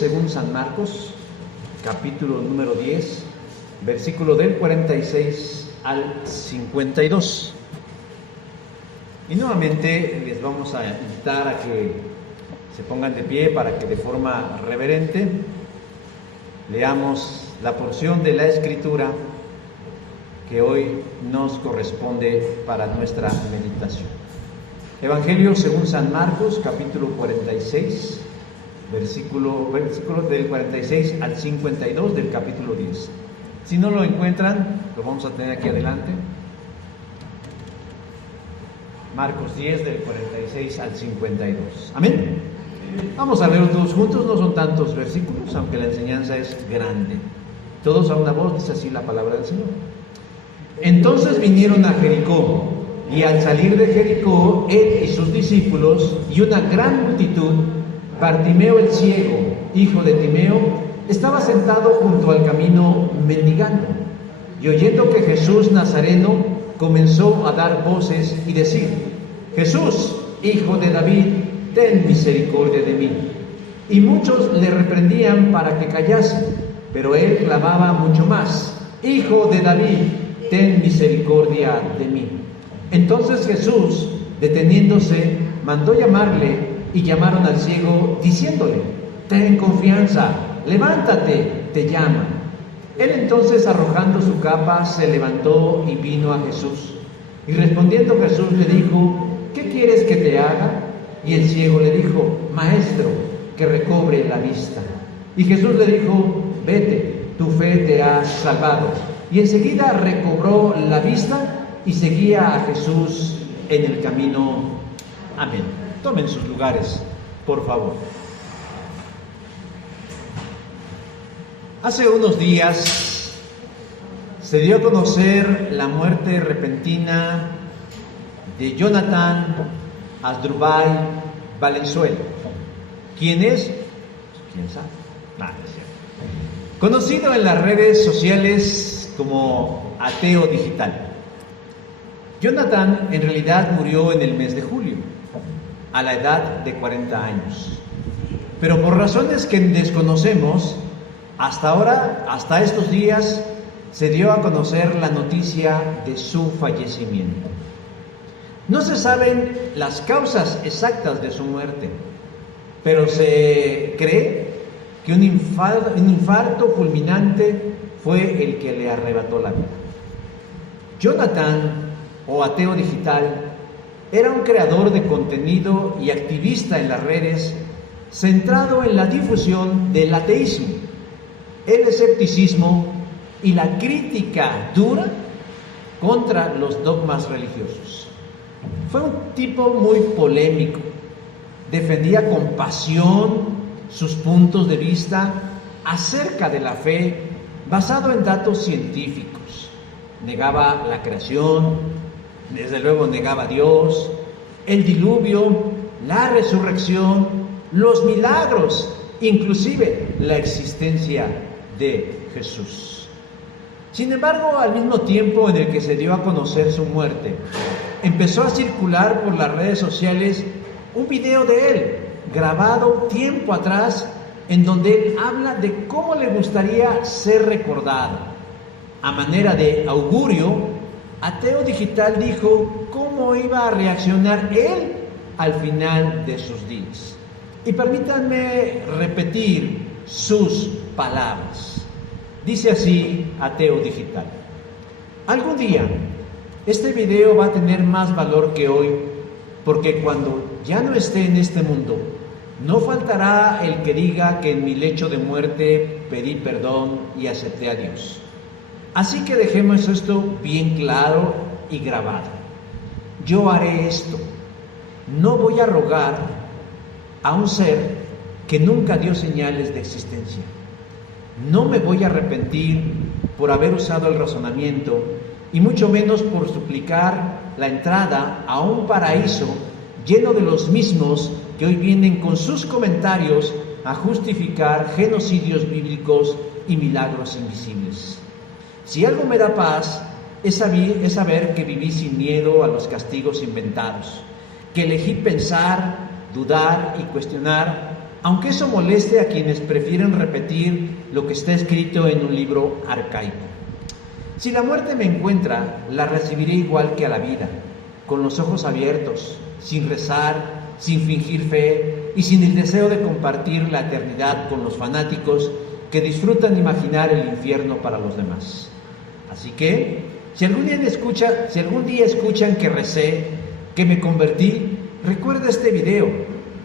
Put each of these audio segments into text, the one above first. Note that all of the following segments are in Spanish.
según San Marcos, capítulo número 10, versículo del 46 al 52. Y nuevamente les vamos a invitar a que se pongan de pie para que de forma reverente leamos la porción de la Escritura que hoy nos corresponde para nuestra meditación. Evangelio según San Marcos, capítulo 46, versículo del 46 al 52 del capítulo 10. Si no lo encuentran, lo vamos a tener aquí adelante. Marcos 10, del 46 al 52. Amén. Vamos a leerlos todos juntos, no son tantos versículos, aunque la enseñanza es grande. Todos a una voz, dice así la palabra del Señor. Entonces vinieron a Jericó, y al salir de Jericó, él y sus discípulos, y una gran multitud, Bartimeo el ciego, hijo de Timeo, estaba sentado junto al camino mendigando, y oyendo que Jesús Nazareno comenzó a dar voces y decir: Jesús, hijo de David, ten misericordia de mí. Y muchos le reprendían para que callase, pero él clamaba mucho más: Hijo de David, ten misericordia de mí. Entonces Jesús, deteniéndose, mandó llamarle, y llamaron al ciego, diciéndole: Ten confianza, levántate, te llama. Él entonces, arrojando su capa, se levantó y vino a Jesús. Y respondiendo Jesús le dijo: ¿Qué quieres que te haga? Y el ciego le dijo: Maestro, que recobre la vista. Y Jesús le dijo: Vete, tu fe te ha salvado. Y enseguida recobró la vista y seguía a Jesús en el camino. Amén. Tomen sus lugares, por favor. Hace unos días se dio a conocer la muerte repentina de Jonathan Asdrúbal Valenzuela. ¿Quién es? ¿Quién sabe? Nada, es cierto. Conocido en las redes sociales como ateo digital. Jonathan en realidad murió en el mes de julio, a la edad de 40 años. Pero por razones que desconocemos, hasta estos días, se dio a conocer la noticia de su fallecimiento. No se saben las causas exactas de su muerte, pero se cree que un infarto fulminante fue el que le arrebató la vida. Jonathan, o ateo digital, era un creador de contenido y activista en las redes, centrado en la difusión del ateísmo, el escepticismo y la crítica dura contra los dogmas religiosos. Fue un tipo muy polémico, defendía con pasión sus puntos de vista acerca de la fe basado en datos científicos. Negaba la creación, desde luego negaba a Dios, el diluvio, la resurrección, los milagros, inclusive la existencia de Jesús. Sin embargo, al mismo tiempo en el que se dio a conocer su muerte, empezó a circular por las redes sociales un video de él, grabado tiempo atrás, en donde él habla de cómo le gustaría ser recordado. A manera de augurio, Ateo Digital dijo cómo iba a reaccionar él al final de sus días. Y permítanme repetir sus palabras. Dice así Ateo Digital: algún día este video va a tener más valor que hoy, porque cuando ya no esté en este mundo, no faltará el que diga que en mi lecho de muerte pedí perdón y acepté a Dios. Así que dejemos esto bien claro y grabado. Yo haré esto. No voy a rogar a un ser que nunca dio señales de existencia. No me voy a arrepentir por haber usado el razonamiento, y mucho menos por suplicar la entrada a un paraíso lleno de los mismos que hoy vienen con sus comentarios a justificar genocidios bíblicos y milagros invisibles. Si algo me da paz es saber que viví sin miedo a los castigos inventados, que elegí pensar, dudar y cuestionar aunque eso moleste a quienes prefieren repetir lo que está escrito en un libro arcaico. Si la muerte me encuentra, la recibiré igual que a la vida, con los ojos abiertos, sin rezar, sin fingir fe y sin el deseo de compartir la eternidad con los fanáticos que disfrutan imaginar el infierno para los demás. Así que, si algún día escuchan que recé, que me convertí, recuerda este video.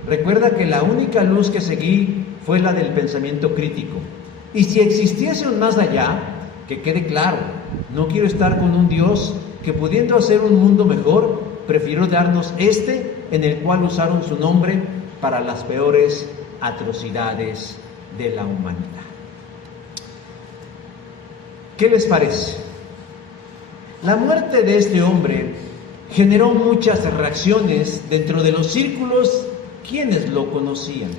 Recuerda que la única luz que seguí fue la del pensamiento crítico. Y si existiese un más allá, que quede claro, no quiero estar con un Dios que, pudiendo hacer un mundo mejor, prefirió darnos este en el cual usaron su nombre para las peores atrocidades de la humanidad. ¿Qué les parece? La muerte de este hombre generó muchas reacciones dentro de los círculos quienes lo conocían.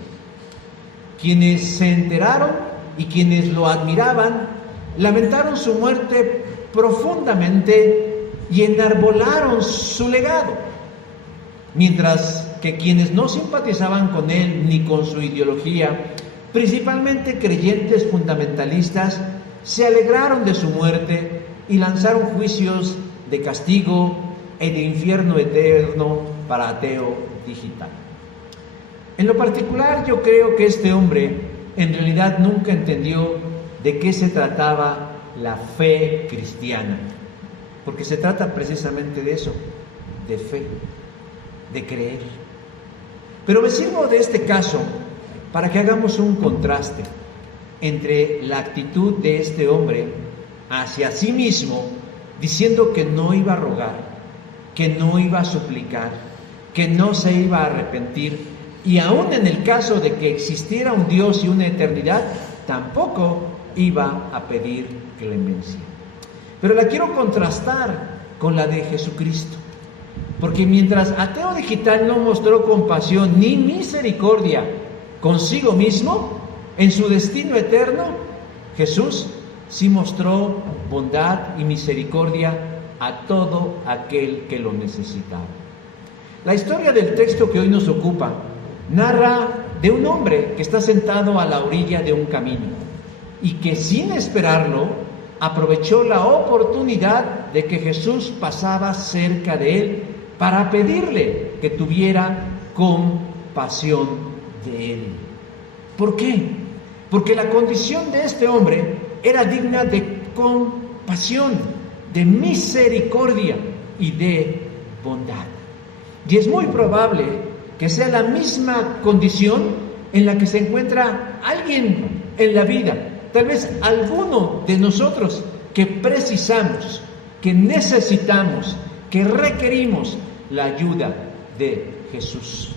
Quienes se enteraron y quienes lo admiraban lamentaron su muerte profundamente y enarbolaron su legado, mientras que quienes no simpatizaban con él ni con su ideología, principalmente creyentes fundamentalistas, se alegraron de su muerte y lanzaron juicios de castigo y de infierno eterno para Ateo Digital. En lo particular, yo creo que este hombre en realidad nunca entendió de qué se trataba la fe cristiana, porque se trata precisamente de eso, de fe, de creer. Pero me sirvo de este caso para que hagamos un contraste entre la actitud de este hombre hacia sí mismo, diciendo que no iba a rogar, que no iba a suplicar, que no se iba a arrepentir, y aún en el caso de que existiera un Dios y una eternidad, tampoco iba a pedir clemencia. Pero la quiero contrastar con la de Jesucristo, porque mientras Ateo Digital no mostró compasión ni misericordia consigo mismo en su destino eterno, Jesús sí mostró bondad y misericordia a todo aquel que lo necesitaba. La historia del texto que hoy nos ocupa narra de un hombre que está sentado a la orilla de un camino y que, sin esperarlo, aprovechó la oportunidad de que Jesús pasaba cerca de él para pedirle que tuviera compasión de él. ¿Por qué? Porque la condición de este hombre era digna de compasión, de misericordia y de bondad. Y es muy probable que sea la misma condición en la que se encuentra alguien en la vida, tal vez alguno de nosotros que precisamos, que necesitamos, que requerimos la ayuda de Jesús.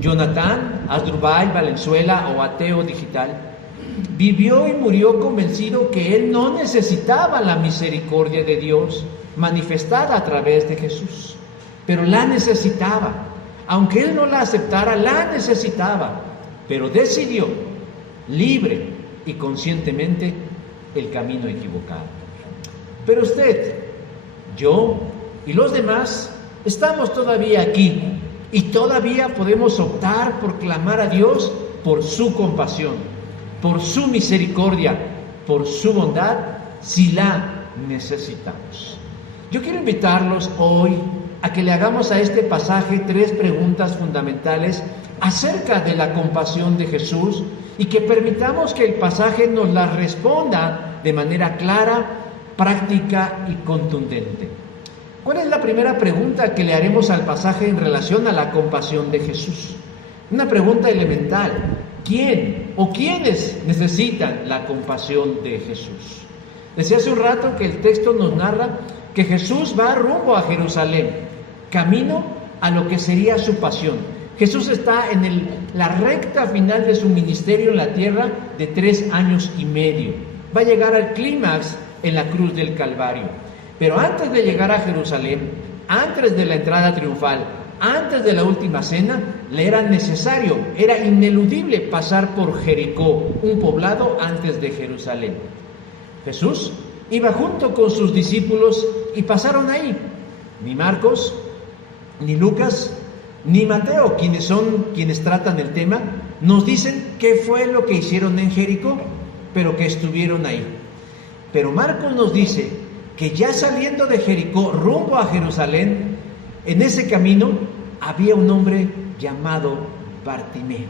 Jonathan Asdrúbal Valenzuela, o Ateo Digital, vivió y murió convencido que él no necesitaba la misericordia de Dios manifestada a través de Jesús, pero la necesitaba. Aunque él no la aceptara, la necesitaba, pero decidió, libre y conscientemente, el camino equivocado. Pero usted, yo y los demás estamos todavía aquí y todavía podemos optar por clamar a Dios por su compasión, por su misericordia, por su bondad, si la necesitamos. Yo quiero invitarlos hoy a que le hagamos a este pasaje 3 preguntas fundamentales acerca de la compasión de Jesús y que permitamos que el pasaje nos las responda de manera clara, práctica y contundente. ¿Cuál es la primera pregunta que le haremos al pasaje en relación a la compasión de Jesús? Una pregunta elemental. ¿Quién o quiénes necesitan la compasión de Jesús? Decía hace un rato que el texto nos narra que Jesús va rumbo a Jerusalén, camino a lo que sería su pasión. Jesús está en la recta final de su ministerio en la tierra de 3 años y medio. Va a llegar al clímax en la cruz del Calvario. Pero antes de llegar a Jerusalén, antes de la entrada triunfal, antes de la última cena, le era necesario, era ineludible pasar por Jericó, un poblado antes de Jerusalén. Jesús iba junto con sus discípulos y pasaron ahí. Ni Marcos, ni Lucas, ni Mateo, quienes tratan el tema, nos dicen qué fue lo que hicieron en Jericó, pero que estuvieron ahí. Pero Marcos nos dice que ya saliendo de Jericó rumbo a Jerusalén, en ese camino había un hombre llamado Bartimeo,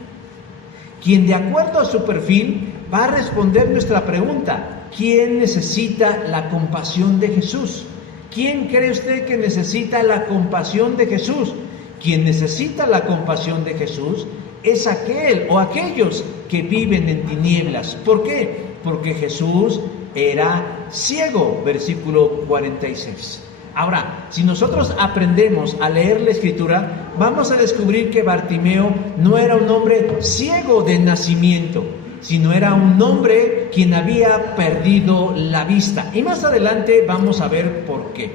quien de acuerdo a su perfil va a responder nuestra pregunta: ¿quién necesita la compasión de Jesús? ¿Quién cree usted que necesita la compasión de Jesús? Quien necesita la compasión de Jesús es aquel o aquellos que viven en tinieblas. ¿Por qué? Porque Jesús era ciego, versículo 46. Ahora, si nosotros aprendemos a leer la Escritura, vamos a descubrir que Bartimeo no era un hombre ciego de nacimiento, sino era un hombre quien había perdido la vista. Y más adelante vamos a ver por qué.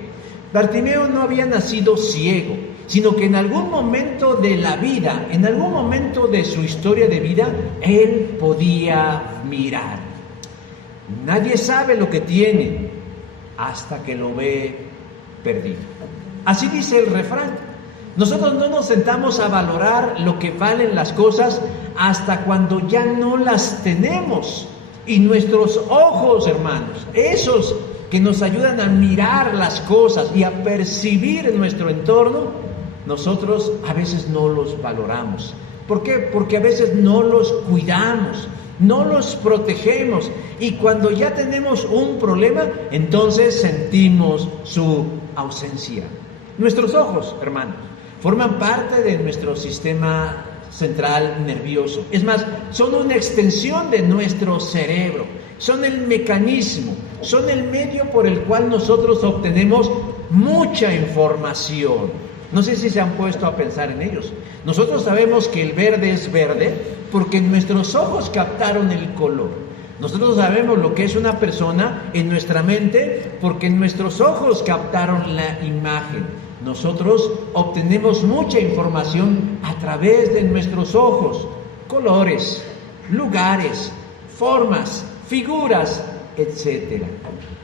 Bartimeo no había nacido ciego, sino que en algún momento de la vida, en algún momento de su historia de vida, él podía mirar. Nadie sabe lo que tiene hasta que lo ve perdido. Así dice el refrán. Nosotros no nos sentamos a valorar lo que valen las cosas hasta cuando ya no las tenemos. Y nuestros ojos, hermanos, esos que nos ayudan a mirar las cosas y a percibir nuestro entorno, nosotros a veces no los valoramos. ¿Por qué? Porque a veces no los cuidamos, no los protegemos, y cuando ya tenemos un problema, entonces sentimos su ausencia. Nuestros ojos, hermanos, forman parte de nuestro sistema central nervioso. Es más, son una extensión de nuestro cerebro, son el mecanismo, son el medio por el cual nosotros obtenemos mucha información. No sé si se han puesto a pensar en ellos. Nosotros sabemos que el verde es verde porque nuestros ojos captaron el color. Nosotros sabemos lo que es una persona en nuestra mente porque nuestros ojos captaron la imagen. Nosotros obtenemos mucha información a través de nuestros ojos: colores, lugares, formas, figuras, etc.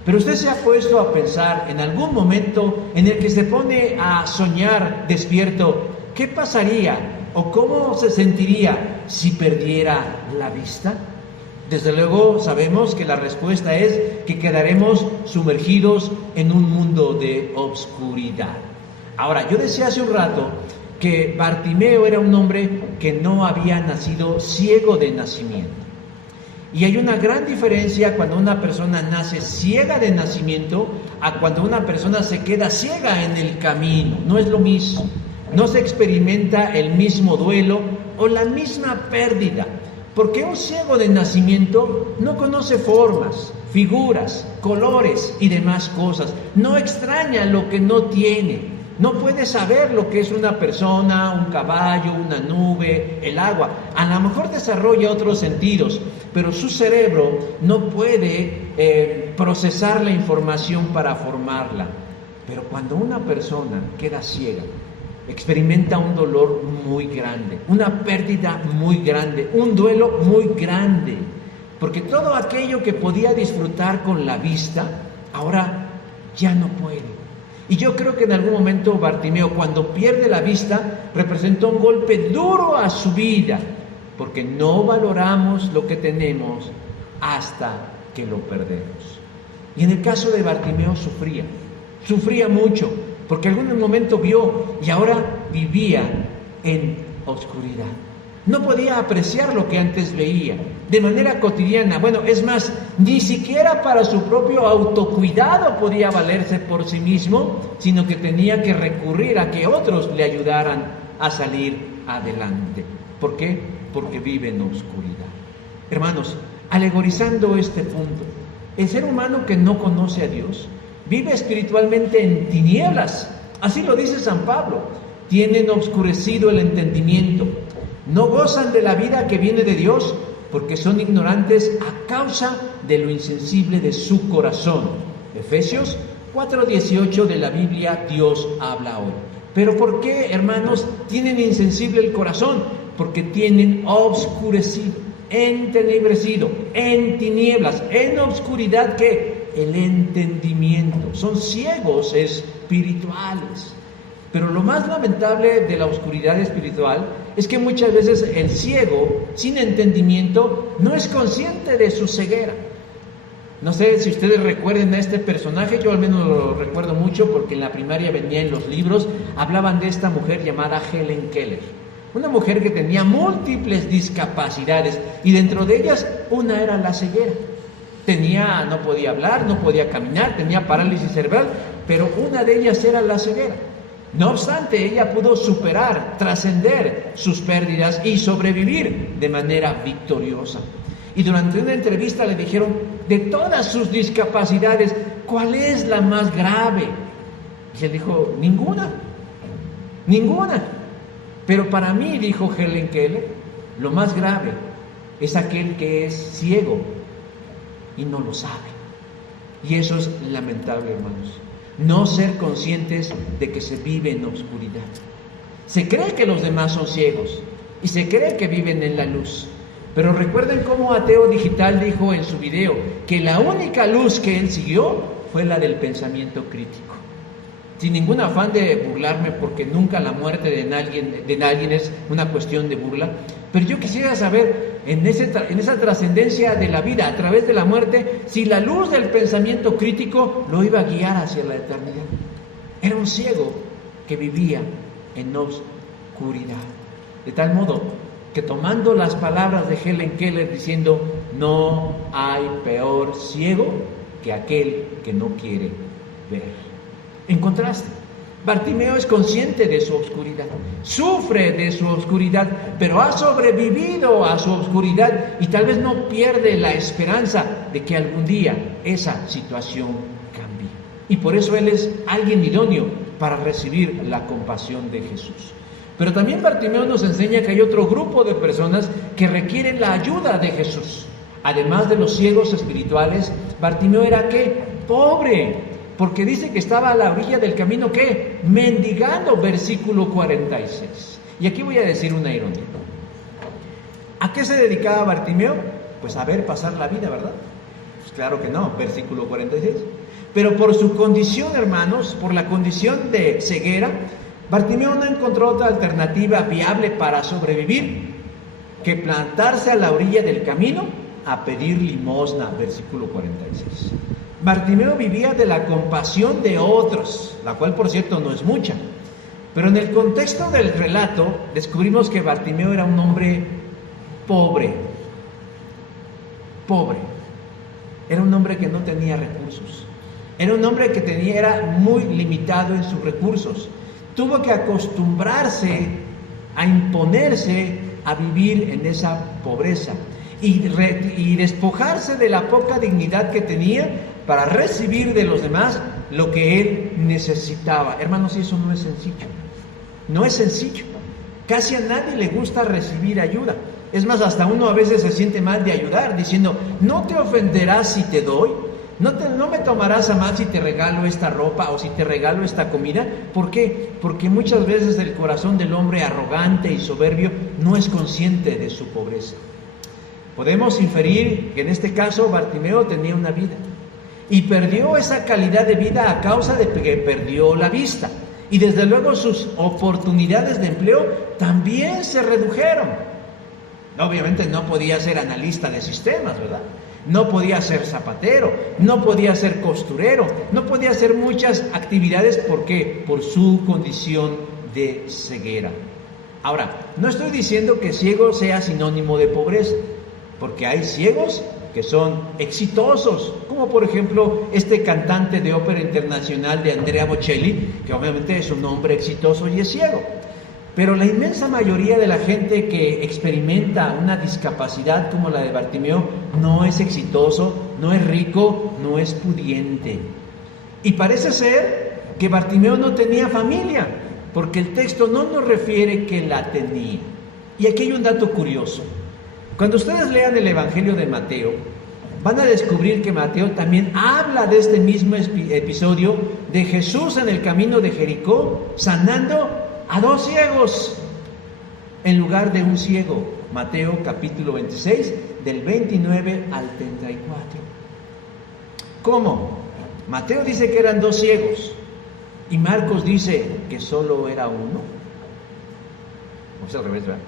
Pero usted se ha puesto a pensar en algún momento en el que se pone a soñar despierto, ¿qué pasaría o cómo se sentiría si perdiera la vista? Desde luego sabemos que la respuesta es que quedaremos sumergidos en un mundo de obscuridad. Ahora, yo decía hace un rato que Bartimeo era un hombre que no había nacido ciego de nacimiento. Y hay una gran diferencia cuando una persona nace ciega de nacimiento a cuando una persona se queda ciega en el camino. No es lo mismo. No se experimenta el mismo duelo o la misma pérdida. Porque un ciego de nacimiento no conoce formas, figuras, colores y demás cosas. No extraña lo que no tiene. No puede saber lo que es una persona, un caballo, una nube, el agua. A lo mejor desarrolla otros sentidos, pero su cerebro no puede procesar la información para formarla. Pero cuando una persona queda ciega, experimenta un dolor muy grande, una pérdida muy grande, un duelo muy grande, porque todo aquello que podía disfrutar con la vista, ahora ya no puede. Y yo creo que en algún momento Bartimeo, cuando pierde la vista, representó un golpe duro a su vida, porque no valoramos lo que tenemos hasta que lo perdemos. Y en el caso de Bartimeo sufría mucho, porque en algún momento vio y ahora vivía en oscuridad. No podía apreciar lo que antes veía de manera cotidiana. Bueno, es más, ni siquiera para su propio autocuidado podía valerse por sí mismo, sino que tenía que recurrir a que otros le ayudaran a salir adelante. ¿Por qué? Porque vive en oscuridad. Hermanos, alegorizando este punto, el ser humano que no conoce a Dios vive espiritualmente en tinieblas. Así lo dice San Pablo. Tienen oscurecido el entendimiento. No gozan de la vida que viene de Dios porque son ignorantes a causa de lo insensible de su corazón. Efesios 4:18 de la Biblia, Dios habla hoy. ¿Pero por qué, hermanos, tienen insensible el corazón? Porque tienen oscurecido, entenebrecido, en tinieblas, en oscuridad, ¿qué? El entendimiento. Son ciegos espirituales. Pero lo más lamentable de la oscuridad espiritual es que muchas veces el ciego, sin entendimiento, no es consciente de su ceguera. No sé si ustedes recuerden a este personaje, yo al menos lo recuerdo mucho porque en la primaria venía en los libros, hablaban de esta mujer llamada Helen Keller. Una mujer que tenía múltiples discapacidades y dentro de ellas una era la ceguera. No podía hablar, no podía caminar, tenía parálisis cerebral, pero una de ellas era la ceguera. No obstante, ella pudo superar, trascender sus pérdidas y sobrevivir de manera victoriosa. Y durante una entrevista le dijeron, de todas sus discapacidades, ¿cuál es la más grave? Y él dijo, ninguna. Pero para mí, dijo Helen Keller, lo más grave es aquel que es ciego y no lo sabe. Y eso es lamentable, hermanos. No ser conscientes de que se vive en oscuridad. Se cree que los demás son ciegos y se cree que viven en la luz. Pero recuerden cómo Ateo Digital dijo en su video que la única luz que él siguió fue la del pensamiento crítico. Sin ningún afán de burlarme, porque nunca la muerte de nadie es una cuestión de burla, pero yo quisiera saber en esa trascendencia de la vida a través de la muerte, si la luz del pensamiento crítico lo iba a guiar hacia la eternidad. Era un ciego que vivía en oscuridad. De tal modo que tomando las palabras de Helen Keller diciendo, no hay peor ciego que aquel que no quiere ver. En contraste, Bartimeo es consciente de su oscuridad, sufre de su oscuridad, pero ha sobrevivido a su oscuridad y tal vez no pierde la esperanza de que algún día esa situación cambie. Y por eso él es alguien idóneo para recibir la compasión de Jesús. Pero también Bartimeo nos enseña que hay otro grupo de personas que requieren la ayuda de Jesús. Además de los ciegos espirituales, Bartimeo era ¿qué? Pobre. Porque dice que estaba a la orilla del camino, ¿qué? Mendigando, versículo 46. Y aquí voy a decir una ironía. ¿A qué se dedicaba Bartimeo? Pues a ver pasar la vida, ¿verdad? Pues claro que no, versículo 46. Pero por su condición, hermanos, por la condición de ceguera, Bartimeo no encontró otra alternativa viable para sobrevivir que plantarse a la orilla del camino a pedir limosna, versículo 46. Bartimeo vivía de la compasión de otros, la cual por cierto no es mucha, pero en el contexto del relato descubrimos que Bartimeo era un hombre pobre, era un hombre que no tenía recursos, era un hombre que era muy limitado en sus recursos, tuvo que acostumbrarse a imponerse a vivir en esa pobreza y despojarse de la poca dignidad que tenía para recibir de los demás lo que él necesitaba. Hermanos, eso no es sencillo. No es sencillo. Casi a nadie le gusta recibir ayuda. Es más, hasta uno a veces se siente mal de ayudar, diciendo, no te ofenderás si te doy, no me tomarás a mal si te regalo esta ropa o si te regalo esta comida. ¿Por qué? Porque muchas veces el corazón del hombre arrogante y soberbio no es consciente de su pobreza. Podemos inferir que en este caso Bartimeo tenía una vida y perdió esa calidad de vida a causa de que perdió la vista. Y desde luego sus oportunidades de empleo también se redujeron. Obviamente no podía ser analista de sistemas, ¿verdad? No podía ser zapatero, no podía ser costurero, no podía hacer muchas actividades. ¿Por qué? Por su condición de ceguera. Ahora, no estoy diciendo que ciego sea sinónimo de pobreza, porque hay ciegos que son exitosos, como por ejemplo este cantante de ópera internacional de Andrea Bocelli, que obviamente es un hombre exitoso y es ciego. Pero la inmensa mayoría de la gente que experimenta una discapacidad como la de Bartimeo no es exitoso, no es rico, no es pudiente. Y parece ser que Bartimeo no tenía familia, porque el texto no nos refiere que la tenía. Y aquí hay un dato curioso. Cuando ustedes lean el Evangelio de Mateo, van a descubrir que Mateo también habla de este mismo episodio de Jesús en el camino de Jericó, sanando a 2 ciegos en lugar de un ciego. Mateo capítulo 26, del 29 al 34. ¿Cómo? Mateo dice que eran 2 ciegos, y Marcos dice que solo era uno. O sea, al revés, ¿verdad?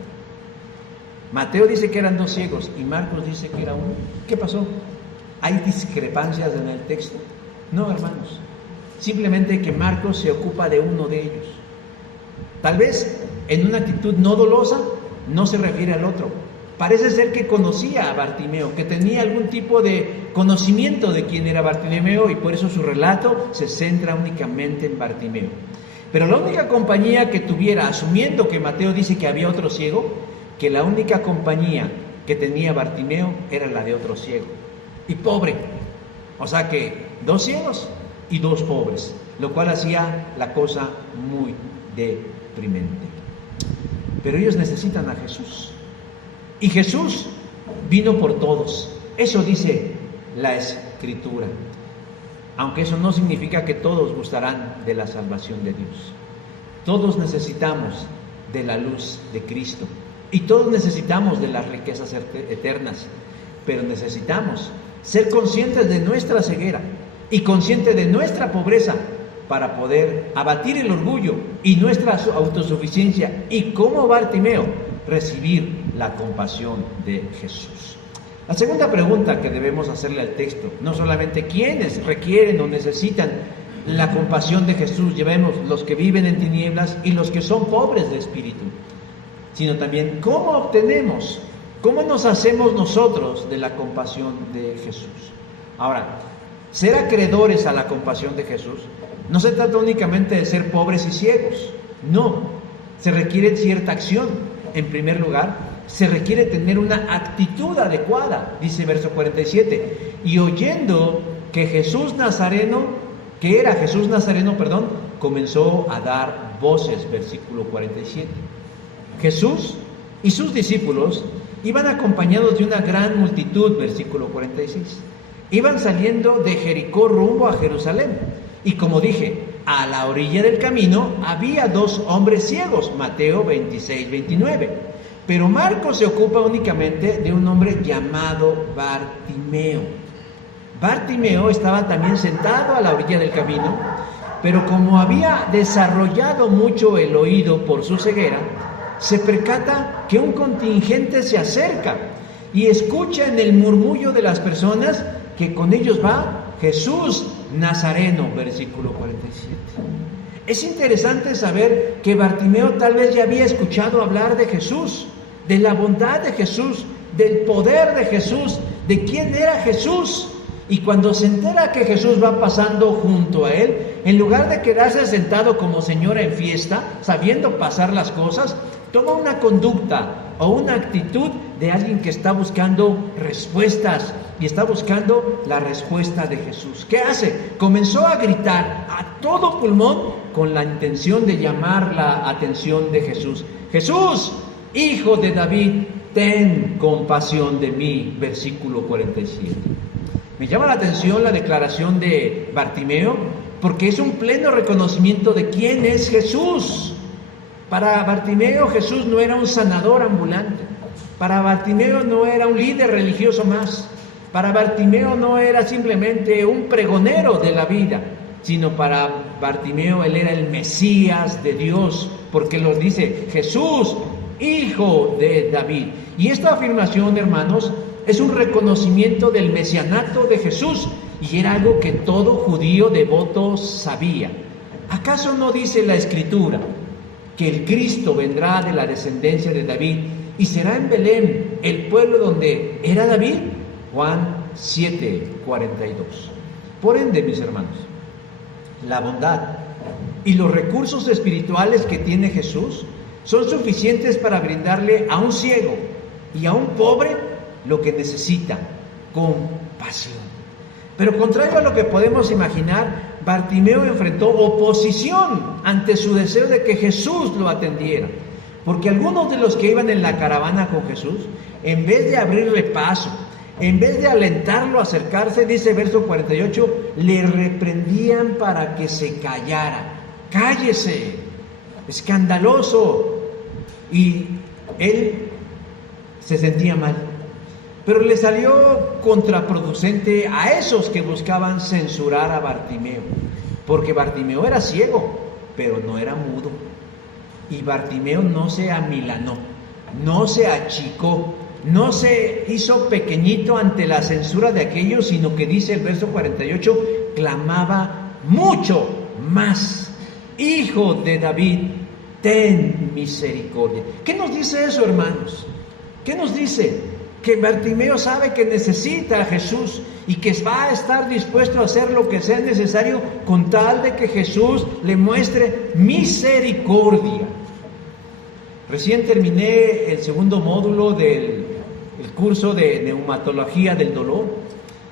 Mateo dice que eran 2 ciegos y Marcos dice que era uno. ¿Qué pasó? ¿Hay discrepancias en el texto? No, hermanos. Simplemente que Marcos se ocupa de uno de ellos. Tal vez en una actitud no dolosa no se refiere al otro. Parece ser que conocía a Bartimeo, que tenía algún tipo de conocimiento de quién era Bartimeo y por eso su relato se centra únicamente en Bartimeo. Pero la única compañía que tuviera, asumiendo que Mateo dice que había otro ciego, que la única compañía que tenía Bartimeo era la de otro ciego y pobre. O sea que 2 ciegos y 2 pobres, lo cual hacía la cosa muy deprimente. Pero ellos necesitan a Jesús. Y Jesús vino por todos. Eso dice la Escritura. Aunque eso no significa que todos gustarán de la salvación de Dios. Todos necesitamos de la luz de Cristo. Y todos necesitamos de las riquezas eternas. Pero necesitamos ser conscientes de nuestra ceguera y conscientes de nuestra pobreza para poder abatir el orgullo y nuestra autosuficiencia y, como Bartimeo, recibir la compasión de Jesús. La segunda pregunta que debemos hacerle al texto, no solamente quiénes requieren o necesitan la compasión de Jesús, llevemos los que viven en tinieblas y los que son pobres de espíritu, sino también cómo obtenemos, cómo nos hacemos nosotros de la compasión de Jesús. Ahora, ser acreedores a la compasión de Jesús no se trata únicamente de ser pobres y ciegos, no, se requiere cierta acción. En primer lugar, se requiere tener una actitud adecuada, dice verso 47, y oyendo que era Jesús Nazareno, comenzó a dar voces, versículo 47. Jesús y sus discípulos iban acompañados de una gran multitud, versículo 46. Iban saliendo de Jericó rumbo a Jerusalén. Y como dije, a la orilla del camino había 2 hombres ciegos, Mateo 26, 29. Pero Marcos se ocupa únicamente de un hombre llamado Bartimeo. Bartimeo estaba también sentado a la orilla del camino, pero como había desarrollado mucho el oído por su ceguera, se percata que un contingente se acerca y escucha en el murmullo de las personas que con ellos va Jesús Nazareno, versículo 47. Es interesante saber que Bartimeo tal vez ya había escuchado hablar de Jesús, de la bondad de Jesús, del poder de Jesús, de quién era Jesús. Y cuando se entera que Jesús va pasando junto a él, en lugar de quedarse sentado como señora en fiesta, sabiendo pasar las cosas, toma una conducta o una actitud de alguien que está buscando respuestas y está buscando la respuesta de Jesús. ¿Qué hace? Comenzó a gritar a todo pulmón con la intención de llamar la atención de Jesús. Jesús, Hijo de David, ten compasión de mí, versículo 47. Me llama la atención la declaración de Bartimeo porque es un pleno reconocimiento de quién es Jesús. Para Bartimeo, Jesús no era un sanador ambulante. Para Bartimeo no era un líder religioso más. Para Bartimeo no era simplemente un pregonero de la vida, sino para Bartimeo él era el Mesías de Dios, porque lo dice Jesús, Hijo de David. Y esta afirmación, hermanos, es un reconocimiento del mesianato de Jesús, y era algo que todo judío devoto sabía. ¿Acaso no dice la Escritura que el Cristo vendrá de la descendencia de David y será en Belén, el pueblo donde era David? Juan 7:42. Por ende, mis hermanos, la bondad y los recursos espirituales que tiene Jesús son suficientes para brindarle a un ciego y a un pobre lo que necesita: compasión. Pero contrario a lo que podemos imaginar, Bartimeo enfrentó oposición ante su deseo de que Jesús lo atendiera, porque algunos de los que iban en la caravana con Jesús, en vez de abrirle paso, en vez de alentarlo a acercarse, dice verso 48, le reprendían para que se callara. ¡Cállese! ¡Escandaloso! Y él se sentía mal. Pero le salió contraproducente a esos que buscaban censurar a Bartimeo. porque Bartimeo era ciego, pero no era mudo. Y Bartimeo no se amilanó, no se achicó, no se hizo pequeñito ante la censura de aquellos, sino que dice el verso 48, clamaba mucho más: Hijo de David, ten misericordia. ¿Qué nos dice eso, hermanos? ¿Qué nos dice? Que Bartimeo sabe que necesita a Jesús y que va a estar dispuesto a hacer lo que sea necesario con tal de que Jesús le muestre misericordia. Recién terminé el segundo módulo del curso de neumatología del dolor,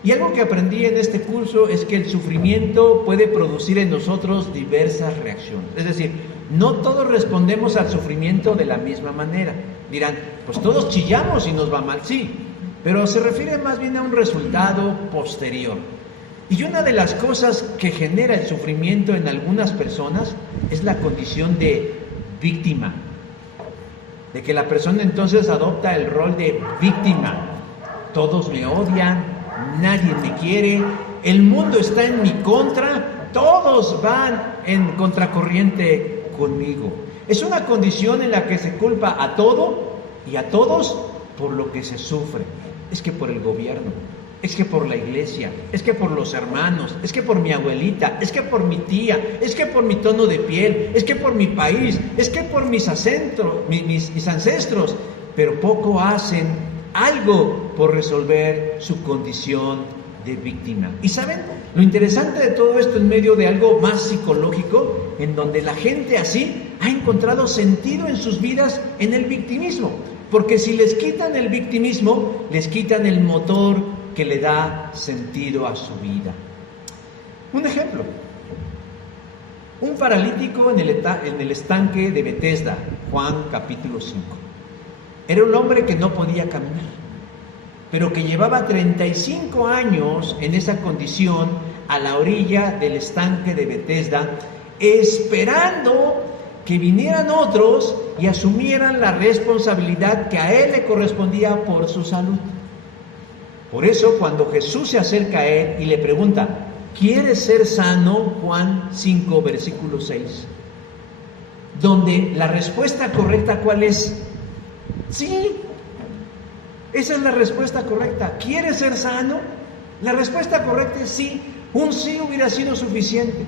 y algo que aprendí en este curso es que el sufrimiento puede producir en nosotros diversas reacciones. Es decir, no todos respondemos al sufrimiento de la misma manera. Dirán, pues todos chillamos y nos va mal, sí, pero se refiere más bien a un resultado posterior. Y una de las cosas que genera el sufrimiento en algunas personas es la condición de víctima, de que la persona entonces adopta el rol de víctima. Todos me odian, nadie me quiere, el mundo está en mi contra, todos van en contracorriente conmigo. Es una condición en la que se culpa a todo y a todos por lo que se sufre. Es que por el gobierno, es que por la iglesia, es que por los hermanos, es que por mi abuelita, es que por mi tía, es que por mi tono de piel, es que por mi país, es que por mis ancestros, pero poco hacen algo por resolver su condición de víctima. Y ¿saben? Lo interesante de todo esto en medio de algo más psicológico, en donde la gente así ha encontrado sentido en sus vidas en el victimismo, porque si les quitan el victimismo, les quitan el motor que le da sentido a su vida. Un ejemplo: un paralítico en el estanque de Betesda, Juan capítulo 5. Era un hombre que no podía caminar, pero que llevaba 35 años en esa condición a la orilla del estanque de Betesda, esperando que vinieran otros y asumieran la responsabilidad que a él le correspondía por su salud. Por eso, cuando Jesús se acerca a él y le pregunta, ¿quieres ser sano? Juan 5, versículo 6. Donde la respuesta correcta, ¿cuál es? Sí, esa es la respuesta correcta. ¿Quieres ser sano? La respuesta correcta es sí. Un sí hubiera sido suficiente.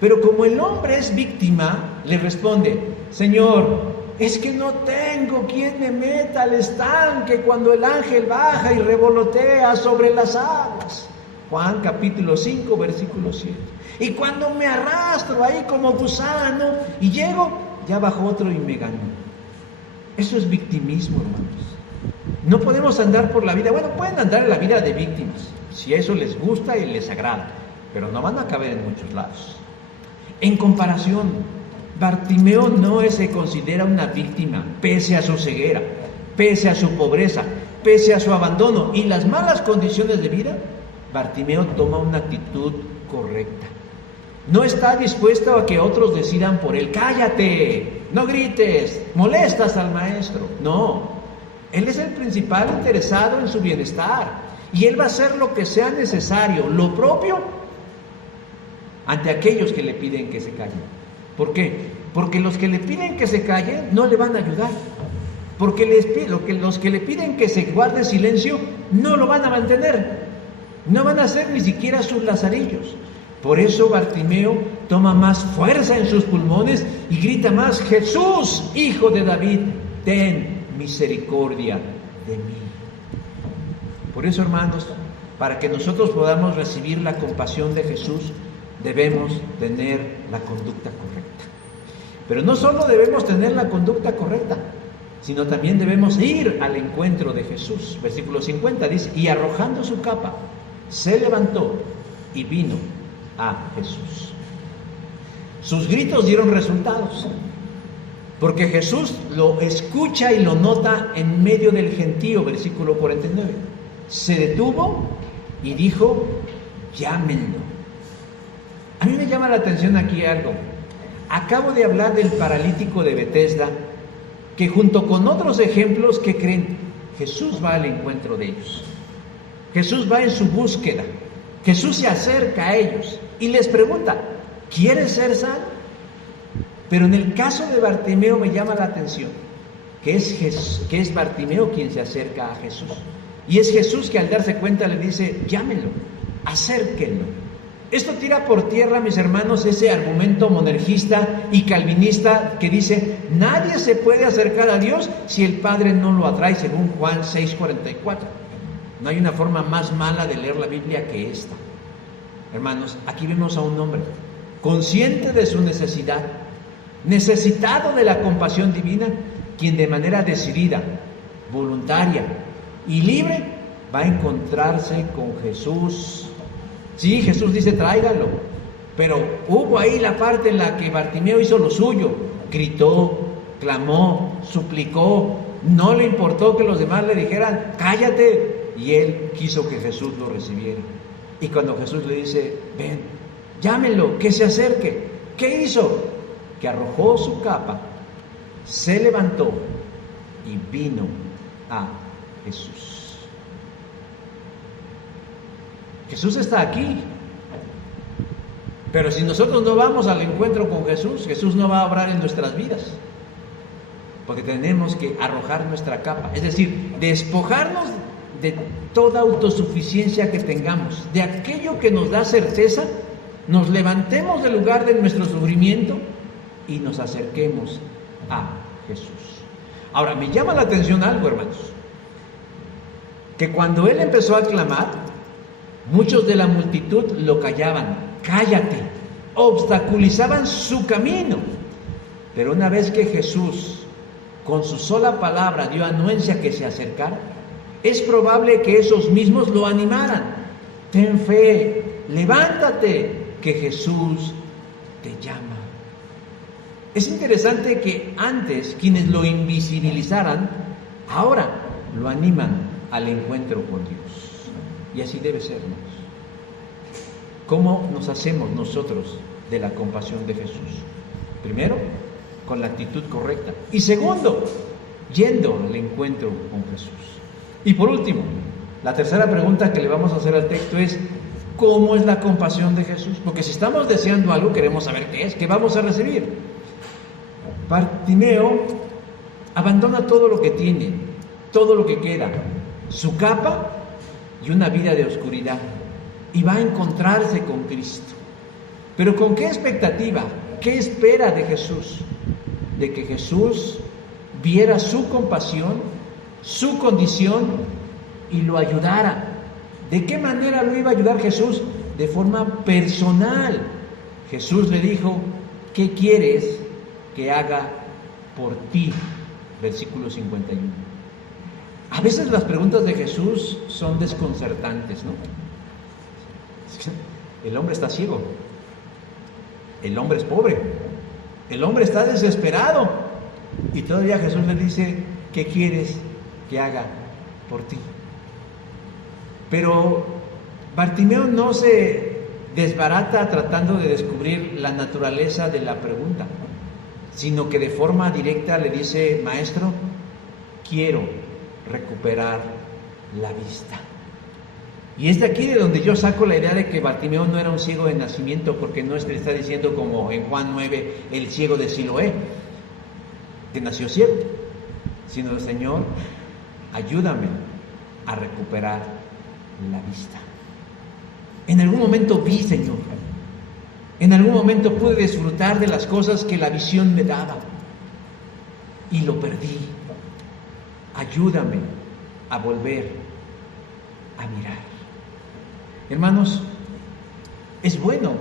Pero como el hombre es víctima, le responde, Señor, es que no tengo quien me meta al estanque cuando el ángel baja y revolotea sobre las aguas. Juan capítulo 5, versículo 7. Y cuando me arrastro ahí como gusano y llego, ya bajó otro y me ganó. Eso es victimismo, hermanos. No podemos andar por la vida. Bueno, pueden andar en la vida de víctimas, si eso les gusta y les agrada, pero no van a caber en muchos lados. En comparación, Bartimeo no se considera una víctima, pese a su ceguera, pese a su pobreza, pese a su abandono y las malas condiciones de vida. Bartimeo toma una actitud correcta. No está dispuesto a que otros decidan por él. Cállate, no grites, molestas al maestro. No, él es el principal interesado en su bienestar y él va a hacer lo que sea necesario, lo propio, ante aquellos que le piden que se callen. ¿Por qué? Porque los que le piden que se callen no le van a ayudar. Porque los que le piden que se guarde silencio no lo van a mantener. No van a hacer ni siquiera sus lazarillos. Por eso Bartimeo toma más fuerza en sus pulmones y grita más, Jesús, Hijo de David, ten misericordia de mí. Por eso, hermanos, para que nosotros podamos recibir la compasión de Jesús, debemos tener la conducta correcta. Pero no solo debemos tener la conducta correcta, sino también debemos ir al encuentro de Jesús. Versículo 50 dice, y arrojando su capa, se levantó y vino a Jesús. Sus gritos dieron resultados, porque Jesús lo escucha y lo nota en medio del gentío. Versículo 49. Se detuvo y dijo, llámenlo. A mí me llama la atención aquí algo. Acabo de hablar del paralítico de Betesda, que junto con otros ejemplos, que creen, Jesús va al encuentro de ellos. Jesús va en su búsqueda. Jesús se acerca a ellos y les pregunta, ¿Quieres ser sano? Pero en el caso de Bartimeo me llama la atención que es Bartimeo quien se acerca a Jesús. Y es Jesús que al darse cuenta le dice, llámenlo, acérquenlo. Esto tira por tierra, mis hermanos, ese argumento monergista y calvinista que dice, nadie se puede acercar a Dios si el Padre no lo atrae, según Juan 6:44. No hay una forma más mala de leer la Biblia que esta. Hermanos, aquí vemos a un hombre consciente de su necesidad, necesitado de la compasión divina, quien de manera decidida, voluntaria y libre va a encontrarse con Jesús. Sí, Jesús dice, tráigalo, pero hubo ahí la parte en la que Bartimeo hizo lo suyo, gritó, clamó, suplicó, no le importó que los demás le dijeran, cállate, y él quiso que Jesús lo recibiera. Y cuando Jesús le dice, ven, llámenlo, que se acerque, ¿qué hizo? Que arrojó su capa, se levantó y vino a Jesús. Jesús está aquí, pero si nosotros no vamos al encuentro con Jesús, Jesús no va a obrar en nuestras vidas, porque tenemos que arrojar nuestra capa, es decir, despojarnos de toda autosuficiencia que tengamos, de aquello que nos da certeza, nos levantemos del lugar de nuestro sufrimiento y nos acerquemos a Jesús. Ahora, me llama la atención algo, hermanos, que cuando él empezó a clamar, muchos de la multitud lo callaban, cállate, obstaculizaban su camino. Pero una vez que Jesús, con su sola palabra, dio anuencia que se acercara, es probable que esos mismos lo animaran. Ten fe, levántate, que Jesús te llama. Es interesante que antes quienes lo invisibilizaran, ahora lo animan al encuentro con Dios. Y así debe ser, hermanos. ¿Cómo nos hacemos nosotros de la compasión de Jesús? Primero, con la actitud correcta. Y segundo, yendo al encuentro con Jesús. Y por último, la tercera pregunta que le vamos a hacer al texto es, ¿cómo es la compasión de Jesús? Porque si estamos deseando algo, queremos saber qué es, qué vamos a recibir. Bartimeo abandona todo lo que tiene, todo lo que queda, su capa y una vida de oscuridad, y va a encontrarse con Cristo. Pero ¿con qué expectativa? ¿Qué espera de Jesús? De que Jesús viera su compasión, su condición y lo ayudara. ¿De qué manera lo iba a ayudar Jesús? De forma personal. Jesús le dijo, ¿qué quieres que haga por ti? Versículo 51. A veces las preguntas de Jesús son desconcertantes, ¿no? El hombre está ciego, el hombre es pobre, el hombre está desesperado, y todavía Jesús le dice, ¿qué quieres que haga por ti? Pero Bartimeo no se desbarata tratando de descubrir la naturaleza de la pregunta, sino que de forma directa le dice, maestro, quiero recuperar la vista. Y es de aquí de donde yo saco la idea de que Bartimeo no era un ciego de nacimiento, porque no está diciendo como en Juan 9, el ciego de Siloé, que nació ciego, sino el Señor, ayúdame a recuperar la vista. En algún momento vi, Señor, en algún momento pude disfrutar de las cosas que la visión me daba y lo perdí. Ayúdame a volver a mirar. Hermanos, es bueno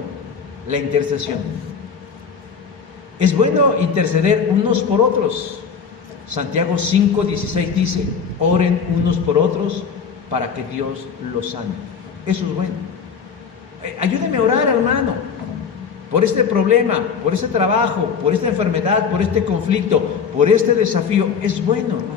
la intercesión. Es bueno interceder unos por otros. Santiago 5:16 dice, oren unos por otros para que Dios los sane. Eso es bueno. Ayúdeme a orar, hermano, por este problema, por este trabajo, por esta enfermedad, por este conflicto, por este desafío. Es bueno, hermanos.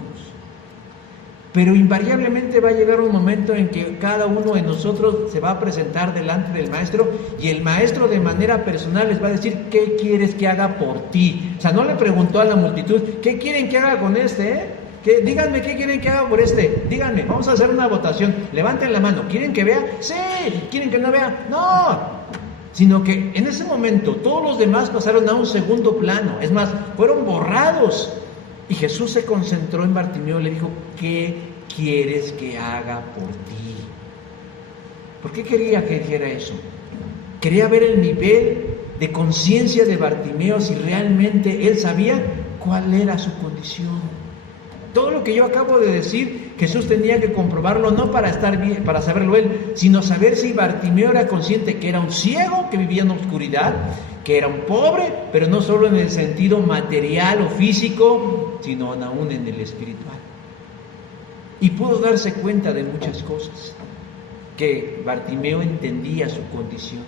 Pero invariablemente va a llegar un momento en que cada uno de nosotros se va a presentar delante del maestro, y el maestro de manera personal les va a decir, ¿qué quieres que haga por ti? O sea, no le preguntó a la multitud, ¿qué quieren que haga con este? Díganme, ¿qué quieren que haga por este? Díganme, vamos a hacer una votación. Levanten la mano. ¿Quieren que vea? Sí. ¿Quieren que no vea? No. sino que en ese momento todos los demás pasaron a un segundo plano, es más, fueron borrados. Y Jesús se concentró en Bartimeo y le dijo: ¿qué quieres que haga por ti? ¿Por qué quería que dijera eso? Quería ver el nivel de conciencia de Bartimeo, si realmente él sabía cuál era su condición. Todo lo que yo acabo de decir, Jesús tenía que comprobarlo, no para estar bien, para saberlo él, sino saber si Bartimeo era consciente que era un ciego que vivía en la oscuridad, que era un pobre, pero no solo en el sentido material o físico, sino aún en el espiritual. Y pudo darse cuenta de muchas cosas, que Bartimeo entendía su condición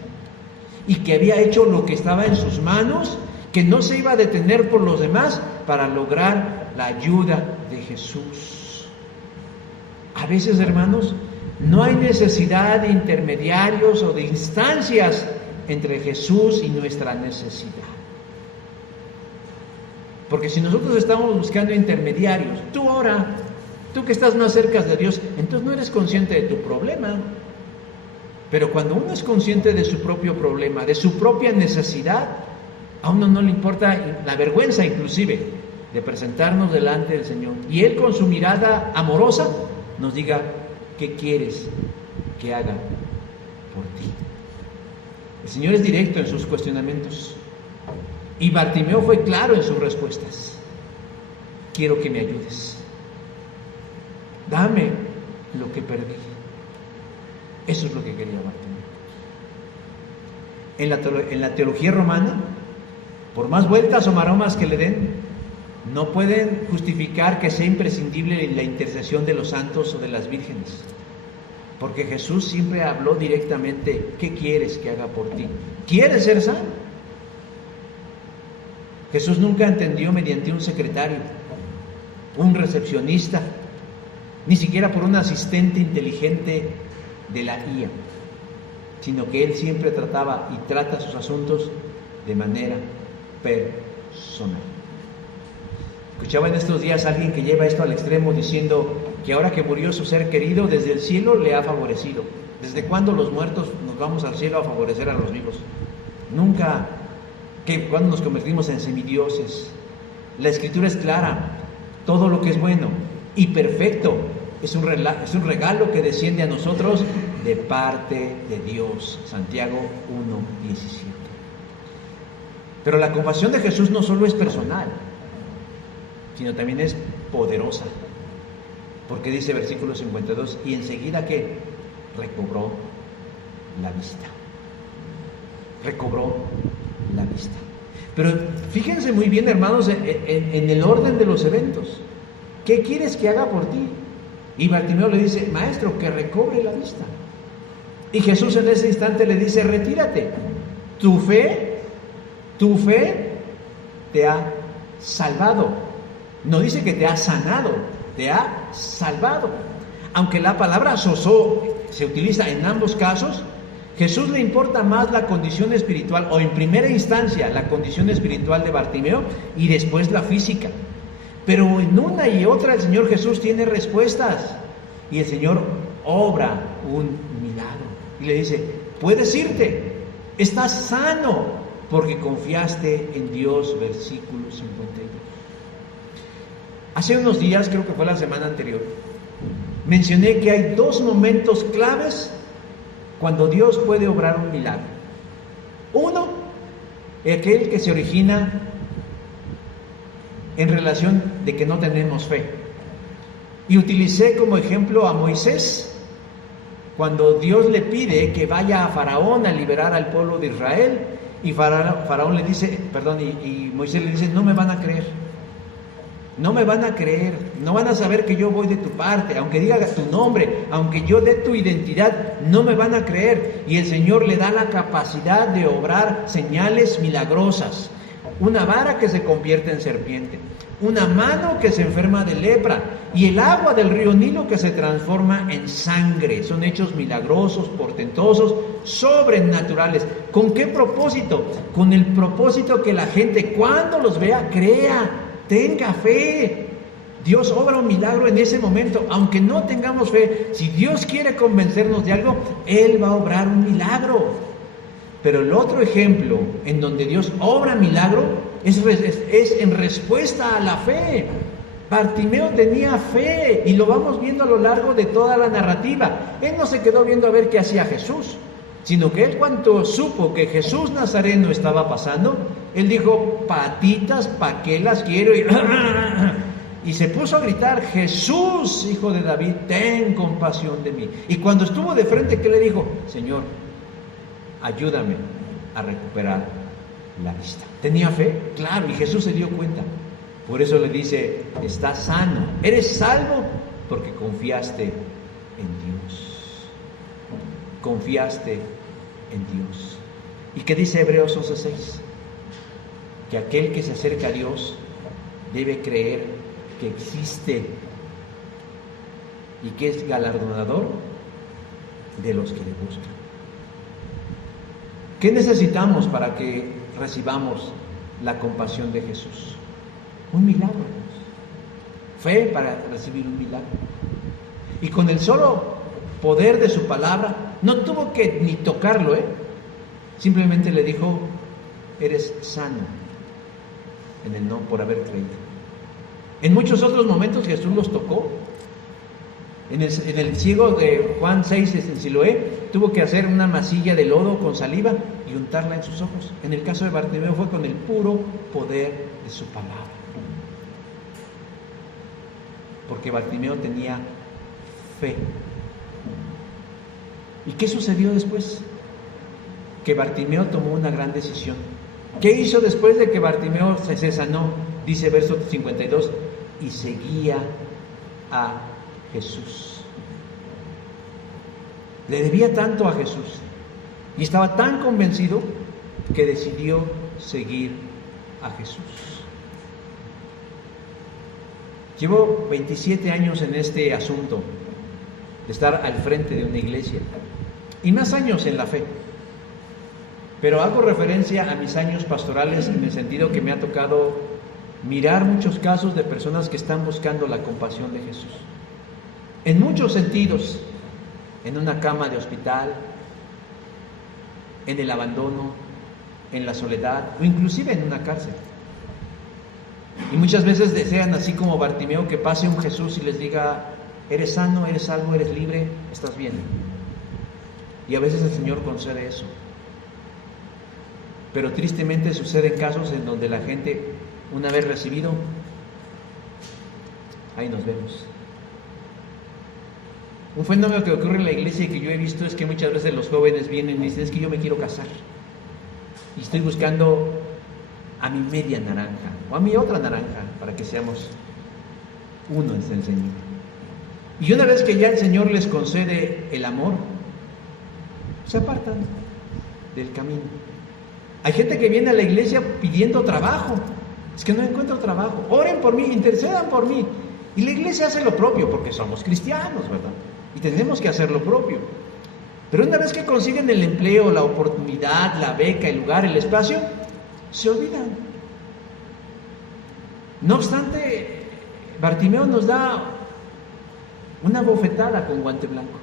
y que había hecho lo que estaba en sus manos, que no se iba a detener por los demás para lograr la ayuda de Jesús. A veces, hermanos, no hay necesidad de intermediarios o de instancias entre Jesús y nuestra necesidad. Porque si nosotros estamos buscando intermediarios, tú ora, tú que estás más cerca de Dios, entonces no eres consciente de tu problema. Pero cuando uno es consciente de su propio problema, de su propia necesidad, a uno no le importa la vergüenza inclusive de presentarnos delante del Señor. Y Él, con su mirada amorosa, nos diga: ¿qué quieres que haga por ti? El Señor es directo en sus cuestionamientos. Y Bartimeo fue claro en sus respuestas: quiero que me ayudes. Dame lo que perdí. Eso es lo que quería Bartimeo. En la teología romana, por más vueltas o maromas que le den, no pueden justificar que sea imprescindible la intercesión de los santos o de las vírgenes. Porque Jesús siempre habló directamente: ¿qué quieres que haga por ti? ¿Quieres ser sano? Jesús nunca entendió mediante un secretario, un recepcionista, ni siquiera por un asistente inteligente de la IA, sino que Él siempre trataba y trata sus asuntos de manera personal. Escuchaba en estos días a alguien que lleva esto al extremo diciendo que ahora que murió su ser querido, desde el cielo le ha favorecido. ¿Desde cuándo los muertos nos vamos al cielo a favorecer a los vivos? Nunca. ¿Cuándo nos convertimos en semidioses? La Escritura es clara: todo lo que es bueno y perfecto es un regalo que desciende a nosotros de parte de Dios. Santiago 1:17. Pero la compasión de Jesús no solo es personal, sino también es poderosa. Porque dice versículo 52: y enseguida que recobró la vista. Recobró la vista. Pero fíjense muy bien, hermanos, en el orden de los eventos. ¿Qué quieres que haga por ti? Y Bartimeo le dice: maestro, que recobre la vista. Y Jesús en ese instante le dice: retírate, tu fe te ha salvado. No dice que te ha sanado, te ha salvado. Aunque la palabra sozo se utiliza en ambos casos, Jesús le importa más la condición espiritual, o en primera instancia la condición espiritual de Bartimeo y después la física. Pero en una y otra el Señor Jesús tiene respuestas, y el Señor obra un milagro y le dice: puedes irte, estás sano porque confiaste en Dios. Versículo 52. Hace unos días, creo que fue la semana anterior, mencioné que hay dos momentos claves cuando Dios puede obrar un milagro. Uno, aquel que se origina en relación de que no tenemos fe. Y utilicé como ejemplo a Moisés, cuando Dios le pide que vaya a Faraón a liberar al pueblo de Israel, y Faraón le dice, y Moisés le dice: no me van a creer. No me van a creer, no van a saber que yo voy de tu parte, aunque diga tu nombre, aunque yo dé tu identidad, no me van a creer. Y el Señor le da la capacidad de obrar señales milagrosas: una vara que se convierte en serpiente, una mano que se enferma de lepra, y el agua del río Nilo que se transforma en sangre. Son hechos milagrosos, portentosos, sobrenaturales. ¿Con qué propósito? Con el propósito que la gente, cuando los vea, crea, tenga fe. Dios obra un milagro en ese momento, aunque no tengamos fe. Si Dios quiere convencernos de algo, Él va a obrar un milagro. Pero el otro ejemplo en donde Dios obra milagro es en respuesta a la fe. Bartimeo tenía fe y lo vamos viendo a lo largo de toda la narrativa. Él no se quedó viendo a ver qué hacía Jesús, sino que él, cuando supo que Jesús Nazareno estaba pasando, él dijo: patitas, ¿pa' qué las quiero? Y se puso a gritar: Jesús, hijo de David, ten compasión de mí. Y cuando estuvo de frente, ¿qué le dijo? Señor, ayúdame a recuperar la vista. ¿Tenía fe? Claro, y Jesús se dio cuenta. Por eso le dice: estás sano, eres salvo porque confiaste en Dios. Confiaste en Dios. ¿Y qué dice Hebreos 11:6? Que aquel que se acerca a Dios debe creer que existe y que es galardonador de los que le buscan. ¿Qué necesitamos para que recibamos la compasión de Jesús? Un milagro. Fe para recibir un milagro. Y con el solo poder de su palabra, no tuvo que ni tocarlo, simplemente le dijo: eres sano, en el no por haber creído. En muchos otros momentos Jesús los tocó. En el ciego de Juan 6 en Siloé, tuvo que hacer una masilla de lodo con saliva y untarla en sus ojos. En el caso de Bartimeo fue con el puro poder de su palabra. Porque Bartimeo tenía fe. ¿Y qué sucedió después? Que Bartimeo tomó una gran decisión. ¿Qué hizo después de que Bartimeo se sanó? Dice verso 52, y seguía a Jesús. Le debía tanto a Jesús y estaba tan convencido que decidió seguir a Jesús. Llevo 27 años en este asunto de estar al frente de una iglesia y más años en la fe. Pero hago referencia a mis años pastorales en el sentido que me ha tocado mirar muchos casos de personas que están buscando la compasión de Jesús. En muchos sentidos, en una cama de hospital, en el abandono, en la soledad o inclusive en una cárcel. Y muchas veces desean, así como Bartimeo, que pase un Jesús y les diga: eres sano, eres salvo, eres libre, estás bien. Y a veces el Señor concede eso. Pero tristemente suceden casos en donde la gente, una vez recibido, ahí nos vemos. Un fenómeno que ocurre en la iglesia y que yo he visto es que muchas veces los jóvenes vienen y dicen: es que yo me quiero casar y estoy buscando a mi media naranja o a mi otra naranja para que seamos uno en el Señor. Y una vez que ya el Señor les concede el amor, se apartan del camino. Hay gente que viene a la iglesia pidiendo trabajo. Es que no encuentro trabajo. Oren por mí, intercedan por mí. Y la iglesia hace lo propio porque somos cristianos, ¿verdad? Y tenemos que hacer lo propio. Pero una vez que consiguen el empleo, la oportunidad, la beca, el lugar, el espacio, se olvidan. No obstante, Bartimeo nos da una bofetada con guante blanco.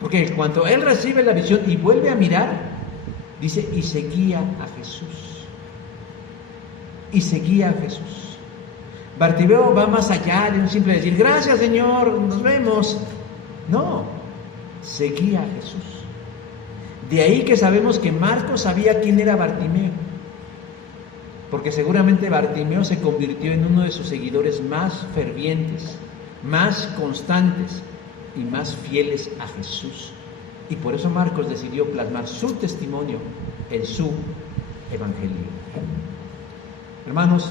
Porque cuando él recibe la visión y vuelve a mirar, dice: y seguía a Jesús. Y seguía a Jesús. Bartimeo va más allá de un simple decir: gracias, Señor, nos vemos. No, seguía a Jesús. De ahí que sabemos que Marcos sabía quién era Bartimeo, porque seguramente Bartimeo se convirtió en uno de sus seguidores más fervientes, más constantes y más fieles a Jesús. Y por eso Marcos decidió plasmar su testimonio en su evangelio. Hermanos,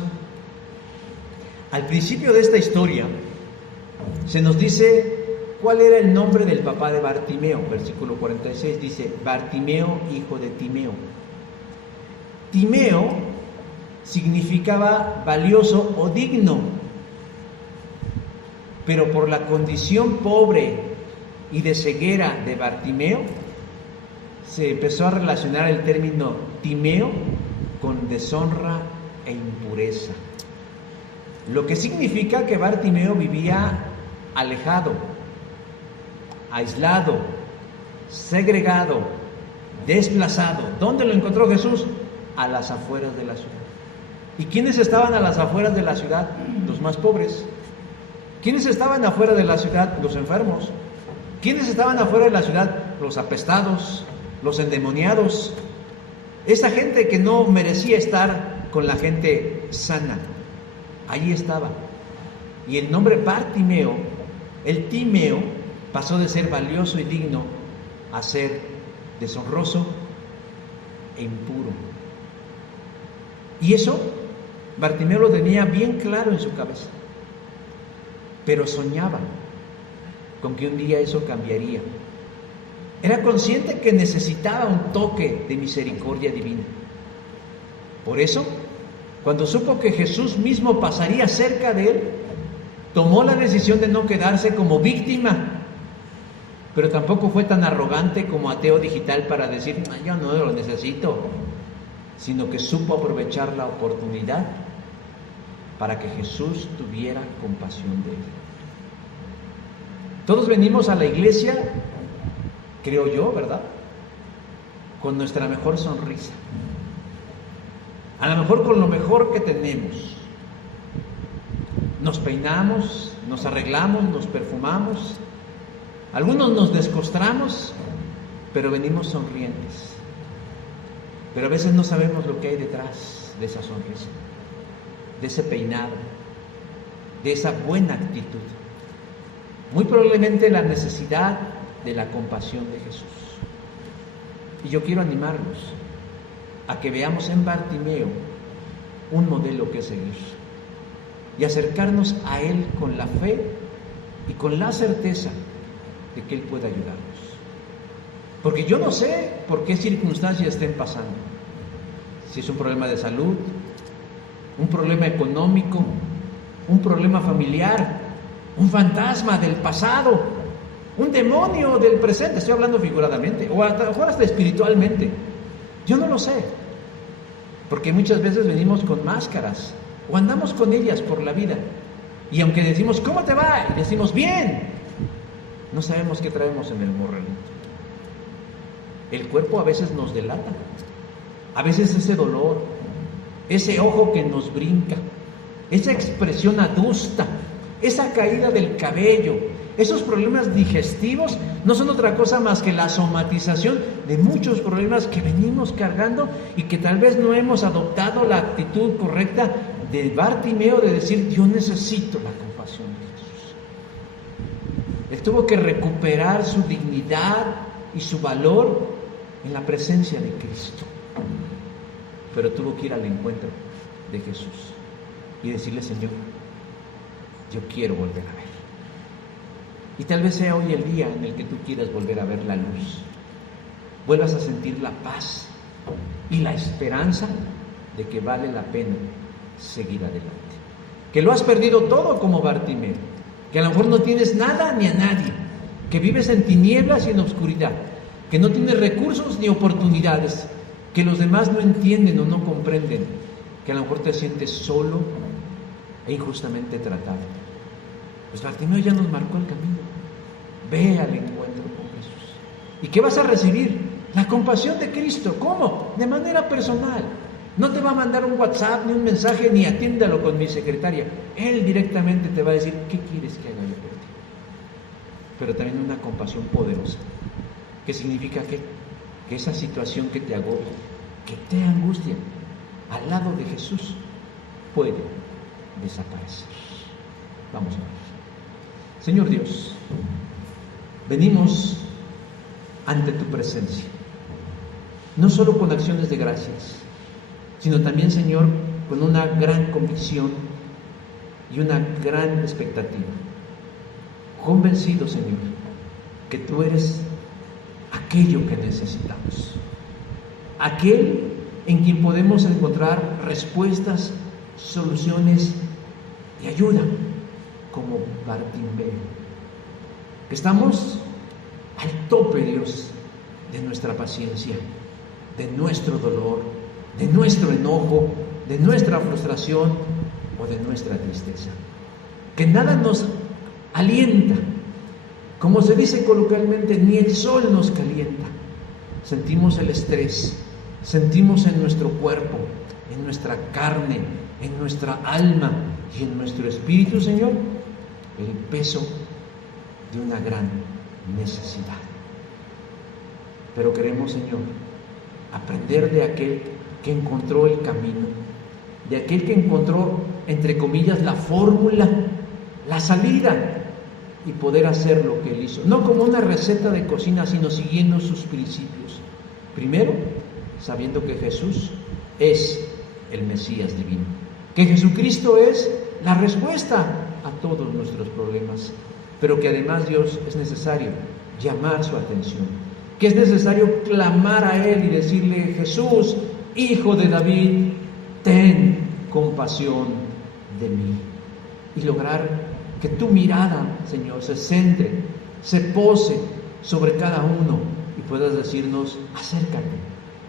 al principio de esta historia se nos dice cuál era el nombre del papá de Bartimeo. Versículo 46 dice: Bartimeo, hijo de Timeo. Timeo significaba valioso o digno, pero por la condición pobre y de ceguera de Bartimeo, se empezó a relacionar el término Timeo con deshonra e impureza. Lo que significa que Bartimeo vivía alejado, aislado, segregado, desplazado. ¿Dónde lo encontró Jesús? A las afueras de la ciudad. ¿Y quiénes estaban a las afueras de la ciudad? Los más pobres. ¿Quiénes estaban afuera de la ciudad? Los enfermos. ¿Quiénes estaban afuera de la ciudad? Los apestados, los endemoniados. Esa gente que no merecía estar con la gente sana. Allí estaba. Y el nombre Bartimeo, el Timeo, pasó de ser valioso y digno a ser deshonroso e impuro. Y eso Bartimeo lo tenía bien claro en su cabeza, pero soñaba con que un día eso cambiaría. Era consciente que necesitaba un toque de misericordia divina. Por eso, cuando supo que Jesús mismo pasaría cerca de él, tomó la decisión de no quedarse como víctima, pero tampoco fue tan arrogante como ateo digital para decir, yo no lo necesito, sino que supo aprovechar la oportunidad para que Jesús tuviera compasión de él. Todos venimos a la iglesia, creo yo, ¿verdad?, con nuestra mejor sonrisa, a lo mejor con lo mejor que tenemos. Nos peinamos, nos arreglamos, nos perfumamos, algunos nos descostramos, pero venimos sonrientes. Pero a veces no sabemos lo que hay detrás de esa sonrisa, de ese peinado, de esa buena actitud. Muy probablemente la necesidad de la compasión de Jesús. Y yo quiero animarlos a que veamos en Bartimeo un modelo que seguir y acercarnos a Él con la fe y con la certeza de que Él puede ayudarnos. Porque yo no sé por qué circunstancias estén pasando. Si es un problema de salud, un problema económico, un problema familiar, un fantasma del pasado, un demonio del presente, estoy hablando figuradamente, o hasta espiritualmente. Yo no lo sé, porque muchas veces venimos con máscaras o andamos con ellas por la vida, y aunque decimos, ¿cómo te va?, y decimos, bien, no sabemos qué traemos en el morralito. El cuerpo a veces nos delata, a veces ese dolor, ese ojo que nos brinca, esa expresión adusta, esa caída del cabello, esos problemas digestivos no son otra cosa más que la somatización de muchos problemas que venimos cargando y que tal vez no hemos adoptado la actitud correcta de Bartimeo de decir, yo necesito la compasión de Jesús. Él tuvo que recuperar su dignidad y su valor en la presencia de Cristo, pero tuvo que ir al encuentro de Jesús y decirle, Señor, yo quiero volver a ver. Y tal vez sea hoy el día en el que tú quieras volver a ver la luz, vuelvas a sentir la paz y la esperanza de que vale la pena seguir adelante, que lo has perdido todo como Bartimeo, que a lo mejor no tienes nada ni a nadie, que vives en tinieblas y en oscuridad, que no tienes recursos ni oportunidades, que los demás no entienden o no comprenden, que a lo mejor te sientes solo e injustamente tratado. Pues Bartimeo ya nos marcó el camino. Ve al encuentro con Jesús. ¿Y qué vas a recibir? La compasión de Cristo. ¿Cómo? De manera personal. No te va a mandar un WhatsApp ni un mensaje, ni atiéndalo con mi secretaria. Él directamente te va a decir, ¿qué quieres que haga yo por ti? Pero también una compasión poderosa. ¿Qué significa qué? Que esa situación que te agobia, que te angustia, al lado de Jesús, puede desaparecer. Vamos a ver. Señor Dios, venimos ante tu presencia, no solo con acciones de gracias, sino también, Señor, con una gran convicción y una gran expectativa. Convencido, Señor, que tú eres aquello que necesitamos, aquel en quien podemos encontrar respuestas, soluciones y ayuda, como Bartimeo. Estamos al tope, Dios, de nuestra paciencia, de nuestro dolor, de nuestro enojo, de nuestra frustración o de nuestra tristeza. Que nada nos alienta, como se dice coloquialmente, ni el sol nos calienta. sentimos el estrés, sentimos en nuestro cuerpo, en nuestra carne, en nuestra alma y en nuestro espíritu, Señor, el peso de una gran necesidad. Pero queremos, Señor, aprender de aquel que encontró el camino, de aquel que encontró, entre comillas, la fórmula, la salida, y poder hacer lo que Él hizo. No como una receta de cocina, sino siguiendo sus principios. Primero, sabiendo que Jesús es el Mesías divino, que Jesucristo es la respuesta a todos nuestros problemas, pero que además, Dios, es necesario llamar su atención, que es necesario clamar a Él y decirle: Jesús, Hijo de David, ten compasión de mí. Y lograr que tu mirada, Señor, se centre, se pose sobre cada uno y puedas decirnos: acércate.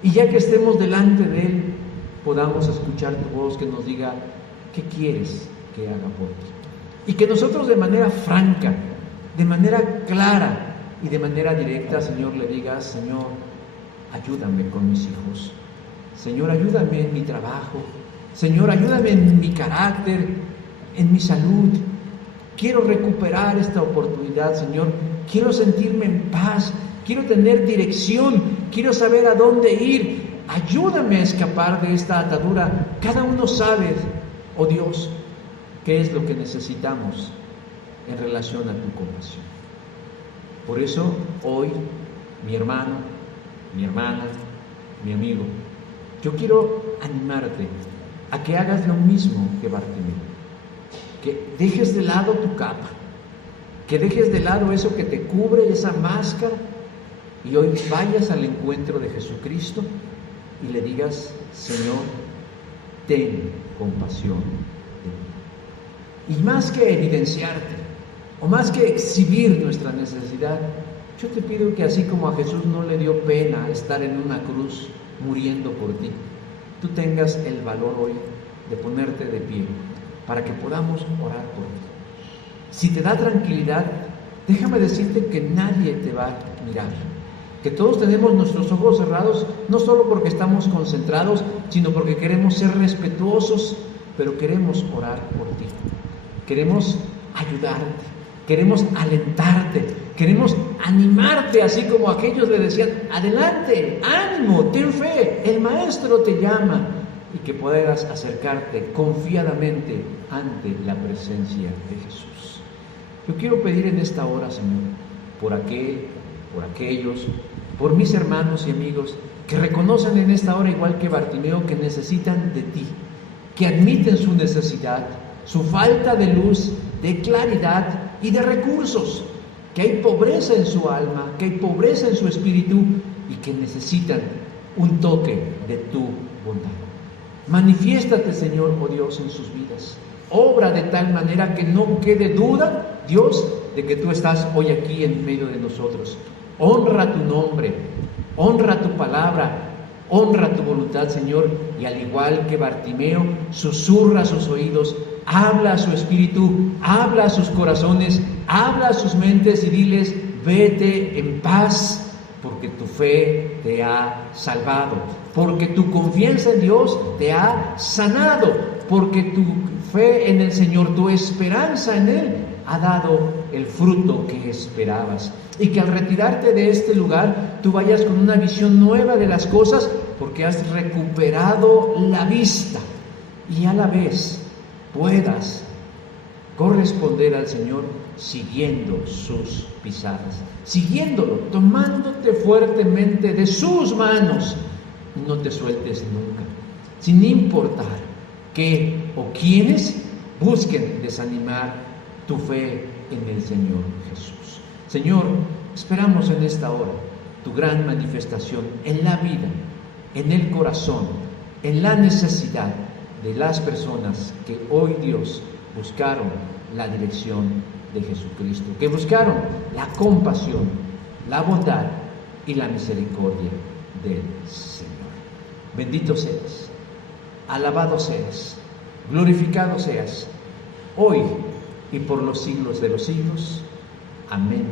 Y ya que estemos delante de Él, podamos escuchar tu voz que nos diga: ¿qué quieres que haga por ti? Y que nosotros de manera franca, de manera clara y de manera directa, Señor, le digas: Señor, ayúdame con mis hijos. Señor, ayúdame en mi trabajo. Señor, ayúdame en mi carácter, en mi salud. Quiero recuperar esta oportunidad, Señor. Quiero sentirme en paz. Quiero tener dirección. Quiero saber a dónde ir. Ayúdame a escapar de esta atadura. Cada uno sabe, oh Dios, qué es lo que necesitamos en relación a tu compasión. Por eso, hoy, mi hermano, mi hermana, mi amigo, yo quiero animarte a que hagas lo mismo que Bartimeo. Que dejes de lado tu capa, que dejes de lado eso que te cubre, esa máscara, y hoy vayas al encuentro de Jesucristo y le digas: Señor, ten compasión de mí. Y más que evidenciarte, o más que exhibir nuestra necesidad, yo te pido que así como a Jesús no le dio pena estar en una cruz muriendo por ti, tú tengas el valor hoy de ponerte de pie para que podamos orar por ti. Si te da tranquilidad, déjame decirte que nadie te va a mirar, que todos tenemos nuestros ojos cerrados, no solo porque estamos concentrados, sino porque queremos ser respetuosos, pero queremos orar por ti. Queremos ayudarte, queremos alentarte, queremos animarte, así como aquellos le decían: adelante, ánimo, ten fe, el Maestro te llama, y que puedas acercarte confiadamente ante la presencia de Jesús. Yo quiero pedir en esta hora, Señor, por aquellos, por mis hermanos y amigos que reconocen en esta hora, igual que Bartimeo, que necesitan de ti, que admiten su necesidad, su falta de luz, de claridad y de recursos, que hay pobreza en su alma, que hay pobreza en su espíritu y que necesitan un toque de tu bondad. Manifiéstate, Señor, oh Dios, en sus vidas. Obra de tal manera que no quede duda, Dios, de que tú estás hoy aquí en medio de nosotros. Honra tu nombre, honra tu palabra, honra tu voluntad, Señor, y al igual que Bartimeo, susurra a sus oídos, habla a su espíritu, habla a sus corazones, habla a sus mentes y diles: vete en paz, porque tu fe te ha salvado, porque tu confianza en Dios te ha sanado, porque tu fe en el Señor, tu esperanza en Él, ha dado el fruto que esperabas. Y que al retirarte de este lugar, tú vayas con una visión nueva de las cosas, porque has recuperado la vista, y a la vez puedas corresponder al Señor siguiendo sus pisadas, siguiéndolo, tomándote fuertemente de sus manos. No te sueltes nunca, sin importar qué o quiénes busquen desanimar tu fe en el Señor Jesús. Señor, esperamos en esta hora tu gran manifestación en la vida, en el corazón, en la necesidad de las personas que hoy, Dios, buscaron la dirección de Jesucristo, que buscaron la compasión, la bondad y la misericordia del Señor. Bendito seas, alabado seas, glorificado seas, hoy y por los siglos de los siglos. Amén.